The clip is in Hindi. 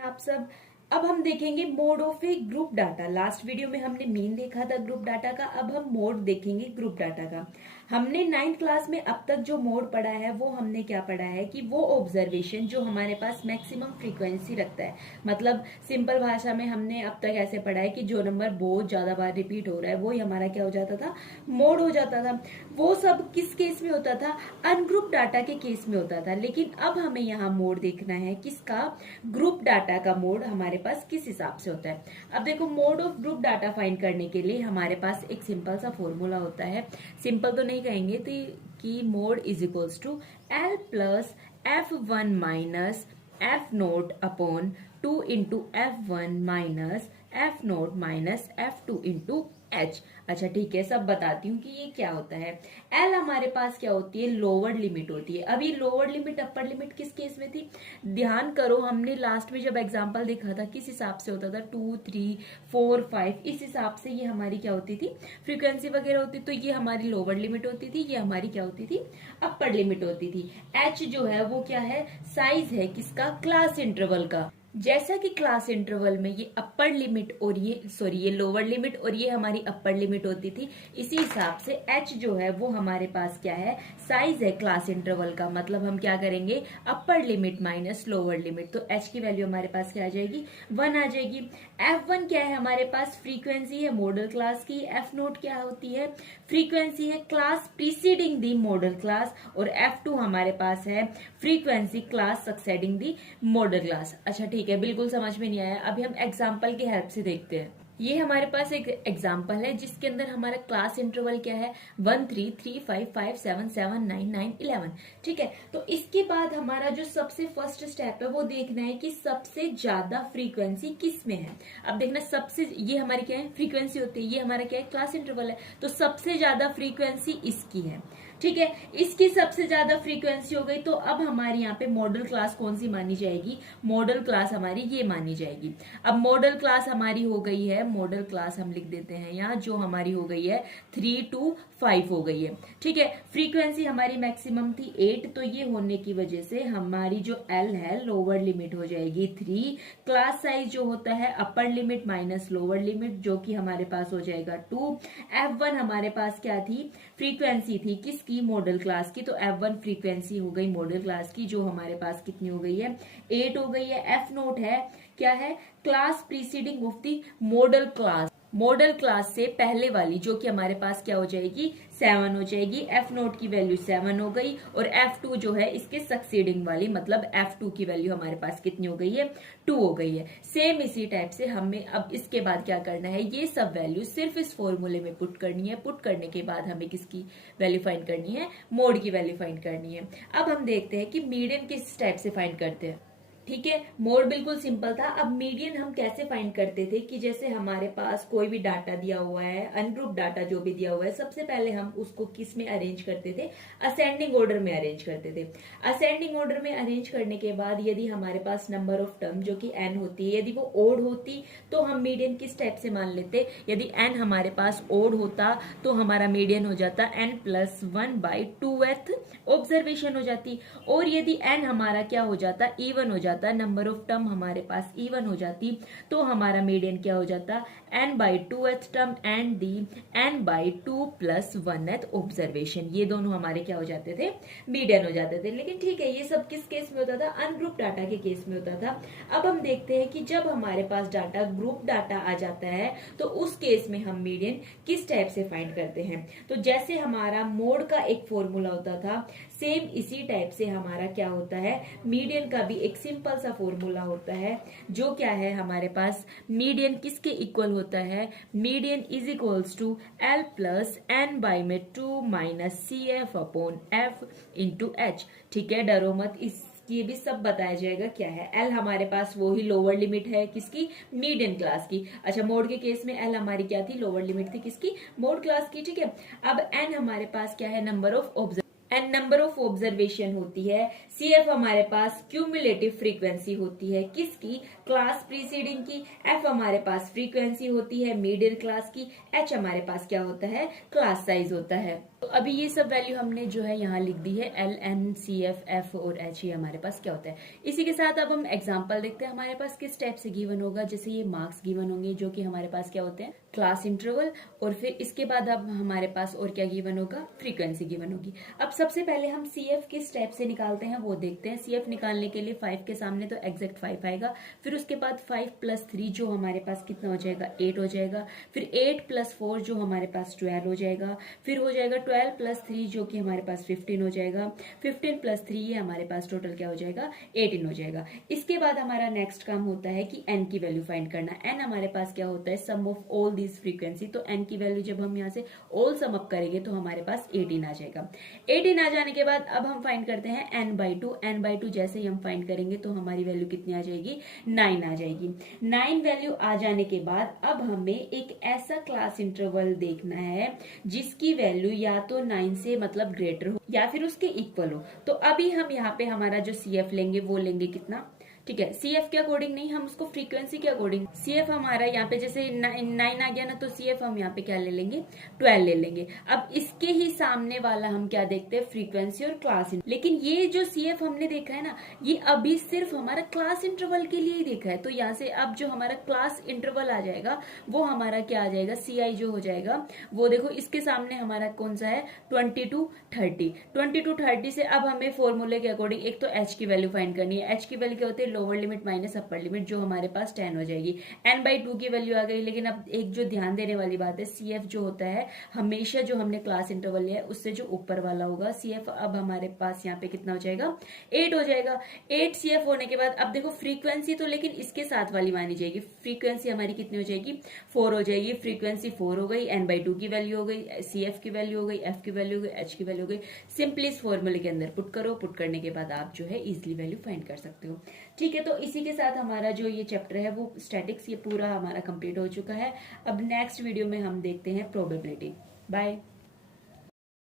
आप सब। अब हम देखेंगे mode of A group data. Last video में हमने मीन देखा था ग्रुप डाटा का, अब हम मोड देखेंगे ग्रुप डाटा का। हमने 9th क्लास में अब तक जो मोड पढ़ा है वो हमने क्या पढ़ा है कि वो ऑब्जर्वेशन जो हमारे पास मैक्सिमम फ्रीक्वेंसी रखता है, मतलब सिंपल भाषा में हमने अब तक ऐसे पढ़ा है कि जो नंबर बहुत ज्यादा बार रिपीट हो रहा है वो ही हमारा क्या हो जाता था, मोड हो जाता था। वो सब किस केस में होता था, अनग्रुप डाटा के केस में होता था। लेकिन अब हमें यहाँ मोड देखना है किसका, ग्रुप डाटा का मोड हमारे पास किस हिसाब से होता है। अब देखो, mode of group data find करने के लिए हमारे पास एक सिंपल सा फॉर्मूला होता है। सिंपल तो नहीं कहेंगे तो कि mode is equals to L plus F1 minus F naught upon 2 into F1 minus F naught minus F2 into H. अच्छा ठीक है, सब बताती हूँ कि ये क्या होता है। एल हमारे पास क्या होती है, लोअर लिमिट होती है। अब ये लोअर लिमिट अपर लिमिट किस केस में थी, ध्यान करो, हमने लास्ट में जब एग्जांपल देखा था किस हिसाब से होता था, 2, 3, 4, 5, इस हिसाब से ये हमारी क्या होती थी, फ्रीक्वेंसी वगैरह होती। तो ये हमारी लोअर लिमिट होती थी, ये हमारी क्या होती थी, अपर लिमिट होती थी। एच जो है वो क्या है, साइज है किसका, क्लास इंटरवल का। जैसा कि क्लास इंटरवल में ये अपर लिमिट और ये लोअर लिमिट और ये हमारी अपर लिमिट होती थी, इसी हिसाब से एच जो है वो हमारे पास क्या है, साइज है क्लास इंटरवल का। मतलब हम क्या करेंगे, upper limit minus lower limit, तो एच की वैल्यू हमारे पास क्या आ जाएगी, 1 आ जाएगी। F1 क्या है हमारे पास, फ्रीक्वेंसी है मॉडल क्लास की। F नोट क्या होती है, फ्रीक्वेंसी है क्लास प्रीसीडिंग दी मॉडल क्लास। और F2 हमारे पास है फ्रीक्वेंसी क्लास सक्सेडिंग दी मॉडल क्लास। अच्छा ठीक है, बिल्कुल समझ में नहीं आया, अभी हम एग्जाम्पल की हेल्प से देखते हैं। ये हमारे पास एक एग्जाम्पल है जिसके अंदर हमारा क्लास इंटरवल क्या है, 1, 3, 3, 5, 5, 7, 7, 9, 9, 11। ठीक है, तो इसके बाद हमारा जो सबसे फर्स्ट स्टेप है वो देखना है कि सबसे ज्यादा फ्रीक्वेंसी किस में है। अब देखना, सबसे, ये हमारी क्या है, फ्रीक्वेंसी होती है, ये हमारा क्या है, क्लास इंटरवल है। तो सबसे ज्यादा फ्रीक्वेंसी इसकी है। ठीक है, इसकी सबसे ज्यादा फ्रीक्वेंसी हो गई, तो अब हमारी यहाँ पे मॉडल क्लास कौन सी मानी जाएगी, मॉडल क्लास हमारी ये मानी जाएगी। अब मॉडल क्लास हमारी हो गई है, मॉडल क्लास हम लिख देते हैं यहाँ, जो हमारी हो गई है 3 to 5 हो गई है। ठीक है, फ्रीक्वेंसी हमारी मैक्सिमम थी 8, तो ये होने की वजह से हमारी जो एल है लोअर लिमिट हो जाएगी 3। क्लास साइज जो होता है upper limit minus lower limit, जो कि हमारे पास हो जाएगा 2। F1 हमारे पास क्या थी, फ्रीक्वेंसी थी किसकी, मॉडल क्लास की। तो F1 फ्रीक्वेंसी हो गई मॉडल क्लास की, जो हमारे पास कितनी हो गई है, 8 हो गई है। F नोट है क्या है, class preceding of the model class, model class से पहले वाली, जो कि हमारे पास क्या हो जाएगी, 7 हो जाएगी। F नोट की वैल्यू 7 हो गई। और F2 जो है इसके सक्सीडिंग वाली, मतलब F2 की वैल्यू हमारे पास कितनी हो गई है, 2 हो गई है। सेम इसी टाइप से हमें अब इसके बाद क्या करना है, ये सब वैल्यू सिर्फ इस फॉर्मूले में पुट करनी है। पुट करने के बाद हमें किसकी वैल्यू फाइंड करनी है, मोड की वैल्यू फाइंड करनी है। अब हम देखते हैं कि मीडियन किस टाइप से फाइंड करते हैं। ठीक है, मोड बिल्कुल सिंपल था। अब मीडियन हम कैसे फाइंड करते थे कि जैसे हमारे पास कोई भी डाटा दिया हुआ है, अनग्रुप डाटा जो भी दिया हुआ है, सबसे पहले हम उसको किस में अरेंज करते थे, असेंडिंग ऑर्डर में अरेंज करते थे। असेंडिंग ऑर्डर में अरेंज करने के बाद यदि हमारे पास नंबर ऑफ टर्म जो कि n होती है, यदि वो ओड होती तो हम मीडियन किस टाइप से मान लेते, यदि n हमारे पास ओड होता तो हमारा मीडियन हो जाता n+1/2th ऑब्जर्वेशन हो जाती। और यदि n हमारा क्या हो जाता, इवन हो जाता, नंबर ऑफ टर्म हमारे पास इवन हो जाती, तो हमारा मीडियन क्या हो जाता, n/2th term and the n/2 + 1th observation. ये दोनों हमारे क्या हो जाते थे, मीडियन हो जाते थे। लेकिन ठीक है, ये सब किस केस में होता था, अनग्रुप डाटा के केस में होता था। अब हम देखते हैं कि जब हमारे पास डाटा ग्रुप डाटा आ जाता है तो उस केस में हम मीडियन किस टाइप से फाइंड करते हैं। तो जैसे हमारा मोड का एक फॉर्मूला होता था, सेम इसी टाइप से हमारा क्या होता है, मीडियन का भी एक सिंपल सा फॉर्मूला होता है, जो क्या है हमारे पास, मीडियन किसके इक्वल होता है, median is equals to L plus n/2 minus CF upon F into H। ठीक है, डरो मत, ये भी सब बताया जाएगा क्या है। L हमारे पास वो ही लोअर लिमिट है किसकी, मीडियन क्लास की। अच्छा, मोड के केस में L हमारी क्या थी, लोअर लिमिट थी किसकी, मोड क्लास की। ठीक है, अब N हमारे पास क्या है, नंबर ऑफ ऑब्जर्वेशन होती है। CF हमारे पास क्यूमुलेटिव फ्रीक्वेंसी होती है किसकी, क्लास प्रीसीडिंग की। F हमारे पास फ्रीक्वेंसी होती है मीडियन क्लास की। H हमारे पास क्या होता है, क्लास साइज होता है। तो अभी ये सब वैल्यू हमने जो है यहाँ लिख दी है, L N C F F और एच, ये हमारे पास क्या होता है। इसी के साथ अब हम एग्जांपल देखते हैं हमारे पास किस टाइप से गिवन होगा। जैसे ये मार्क्स गिवन होंगे जो कि हमारे पास क्या होते हैं, क्लास इंटरवल, और फिर इसके बाद अब हमारे पास और क्या गिवन होगा, फ्रीक्वेंसी गिवन होगी। अब सबसे पहले हम सी एफ किस टाइप से निकालते हैं वो देखते हैं। सी एफ निकालने के लिए 5 के सामने तो एग्जैक्ट 5 आएगा, फिर उसके बाद 5 + 3 जो हमारे पास कितना हो जाएगा, 8 हो जाएगा, फिर 8 + 4 जो हमारे पास 12 हो जाएगा, फिर हो जाएगा 12 + 3 जो कि हमारे पास 15 हो जाएगा, 15 + 3 ये हमारे पास टोटल क्या हो जाएगा, 18 हो जाएगा। इसके बाद हमारा नेक्स्ट काम होता है कि एन की वैल्यू फाइंड करना। एन हमारे पास क्या होता है, सम ऑफ ऑल दीज फ्रीक्वेंसी। तो एन की वैल्यू जब हम यहाँ से ऑल सम अप करेंगे तो हमारे पास 18 आ जाएगा। 18 आ जाने के बाद अब हम फाइंड करते हैं n/2। n/2 जैसे ही हम फाइंड करेंगे तो हमारी वैल्यू कितनी आ जाएगी, 9 आ जाएगी। 9 वैल्यू आ जाने के बाद अब हमें एक ऐसा क्लास इंटरवल देखना है जिसकी वैल्यू या तो 9 से मतलब ग्रेटर हो या फिर उसके इक्वल हो। तो अभी हम यहाँ पे हमारा जो CF लेंगे वो लेंगे कितना, ठीक है, CF के अकॉर्डिंग नहीं, हम उसको फ्रीक्वेंसी के अकॉर्डिंग। CF हमारा यहाँ पे जैसे 9 आ गया ना, तो CF हम यहाँ पे क्या ले लेंगे, 12 ले लेंगे। अब इसके ही सामने वाला हम क्या देखते हैं, फ्रीक्वेंसी और क्लास। लेकिन ये जो CF हमने देखा है ना, ये अभी सिर्फ हमारा क्लास इंटरवल के लिए ही देखा है। तो यहाँ से अब जो हमारा क्लास इंटरवल आ जाएगा वो हमारा क्या आ जाएगा, CI जो हो जाएगा वो देखो इसके सामने हमारा कौन सा है, 22-30। 22-30 से अब हमें फॉर्मूले के अकॉर्डिंग एक तो H की वैल्यू फाइंड करनी है। H की वैल्यू क्या होती है, lower limit minus upper limit, जो हमारे पास 10 हो जाएगी। n/2 की वैल्यू आ गई। लेकिन अब एक जो ध्यान देने वाली बात है, CF जो होता है हमेशा जो हमने क्लास इंटरवल लिया है उससे जो ऊपर वाला होगा। CF अब हमारे पास यहाँ पे कितना हो जाएगा, 8 हो जाएगा। 8 CF होने के बाद अब देखो फ्रीक्वेंसी तो लेकिन इसके साथ वाली मानी जाएगी। फ्रीक्वेंसी हमारी कितनी हो जाएगी, 4 हो जाएगी। फ्रीक्वेंसी 4 हो गई, n/2 की वैल्यू हो गई, CF की वैल्यू हो गई, F की वैल्यू हो गई, H की वैल्यू हो गई। सिंपली इस फॉर्मूले के अंदर पुट करो, पुट करने के बाद आप जो है इजिली वैल्यू फाइंड कर सकते हो। ठीक है, तो इसी के साथ हमारा जो ये चैप्टर है वो स्टैटिक्स ये पूरा हमारा कंप्लीट हो चुका है। अब नेक्स्ट वीडियो में हम देखते हैं प्रोबेबिलिटी। बाय।